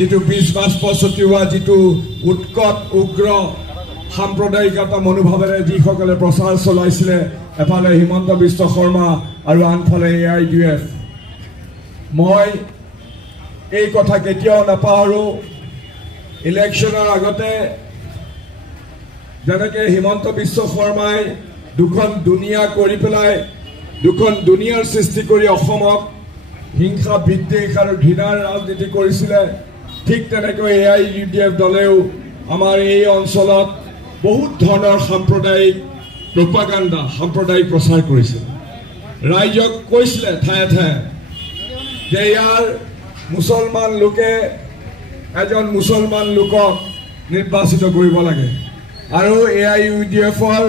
যেটো বীজ বাষ্প ছটিওৱা যেটো উৎকট উগ্ৰ সাম্প্ৰদায়িকতা মনোভাৱেৰে যিসকলে প্ৰচাৰ চলাইছিলে এফালে হিমন্ত বিশ্ব শৰ্মা আৰু আনফালে AIUDF মই এই কথা কেতিয়াও নাপাহৰো ইলেকশ্যনৰ আগতে যেনেকৈ হিমন্ত বিশ্ব শৰ্মাই দুখন দুনিয়া কৰি পেলাই দুখন দুনিয়াৰ সৃষ্টি কৰি অসমক হিংসা বিদ্বেষ আৰু ঘৃণাৰ ৰাজনীতি কৰিছিলে ঠিক তেনেকৈ AIUDF দলেও আমাৰ এই অঞ্চলত বহুত ধৰণৰ সাম্প্ৰদায়িক প্ৰপাগাণ্ডা সাম্প্ৰদায়িক প্ৰচাৰ কৰিছিল ৰাইজক কৈছিলে ঠায়ে ঠায়ে যে ইয়াৰ মুছলমান লোকে এজন মুছলমান লোকক নিৰ্বাচিত কৰিব লাগে আৰু AIUDFৰ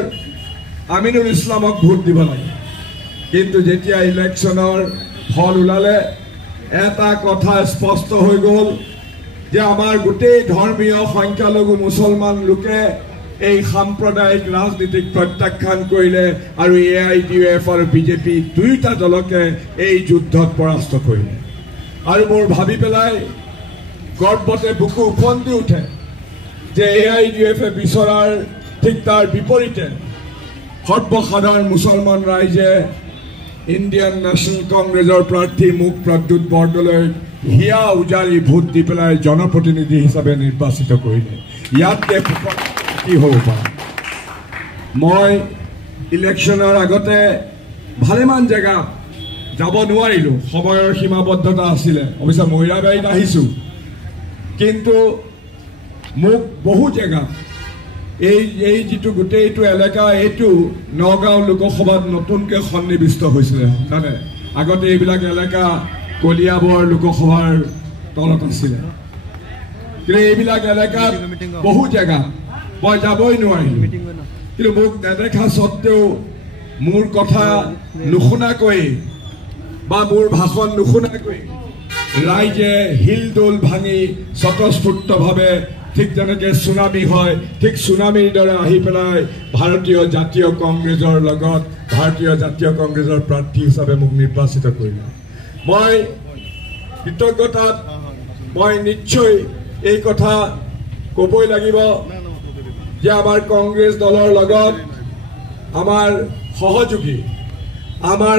আমিনুল ইছলামক ভোট দিব লাগে কিন্তু যেতিয়া ইলেকশ্যনৰ ফল ওলালে এটা কথা স্পষ্ট হৈ গ'ল যে আমাৰ গোটেই ধৰ্মীয় সংখ্যালঘু মুছলমান লোকে এই সাম্প্ৰদায়িক ৰাজনীতিক প্ৰত্যাখ্যান কৰিলে আৰু AIUDF আৰু BJP দুয়োটা দলকে এই যুদ্ধত পৰাস্ত কৰিলে আৰু মোৰ ভাবি পেলাই গৰ্বতে বুকু উফন্দি উঠে যে AIUDFে বিচৰাৰ ঠিক তাৰ বিপৰীতে সৰ্বসাধাৰণ মুছলমান ৰাইজে ইণ্ডিয়ান নেশ্যনেল কংগ্ৰেছৰ প্ৰাৰ্থী মোক প্ৰদ্যুৎ বৰদলৈ হিয়া উজাৰি ভোট দি পেলাই জনপ্ৰতিনিধি হিচাপে নিৰ্বাচিত কৰিলে ইয়াতকৈ কি হ'ব পাৰে মই ইলেকশ্যনৰ আগতে ভালেমান জেগা যাব নোৱাৰিলোঁ সময়ৰ সীমাবদ্ধতা আছিলে অৱশ্যে মহিলাবাৰীত আহিছোঁ কিন্তু মোক বহু জেগা এই যেটো গোটেইটো এলেকা এইটো নগাঁও লোকসভাত নতুনকৈ সন্নিৱিষ্ট হৈছিলে জানে আগতে এইবিলাক এলেকা কলিয়াবৰ লোকসভাৰ তলত আছিলে কিন্তু এইবিলাক এলেকাত বহু জেগা মই যাবই নোৱাৰিলোঁ কিন্তু মোক নেদেখা স্বত্তেও মোৰ কথা নুশুনাকৈ বা মোৰ ভাষণ নুশুনাকৈ ৰাইজে হিলদোল ভাঙি স্বতঃস্ফূৰ্তভাৱে ঠিক যেনেকৈ সুনামি হয় ঠিক সুনামিৰ দৰে আহি পেলাই ভাৰতীয় জাতীয় কংগ্ৰেছৰ লগত ভাৰতীয় জাতীয় কংগ্ৰেছৰ প্ৰাৰ্থী হিচাপে মোক নিৰ্বাচিত কৰিলে মই কৃতজ্ঞতাত মই নিশ্চয় এই কথা ক'বই লাগিব যে আমাৰ কংগ্ৰেছ দলৰ লগত আমাৰ সহযোগী আমাৰ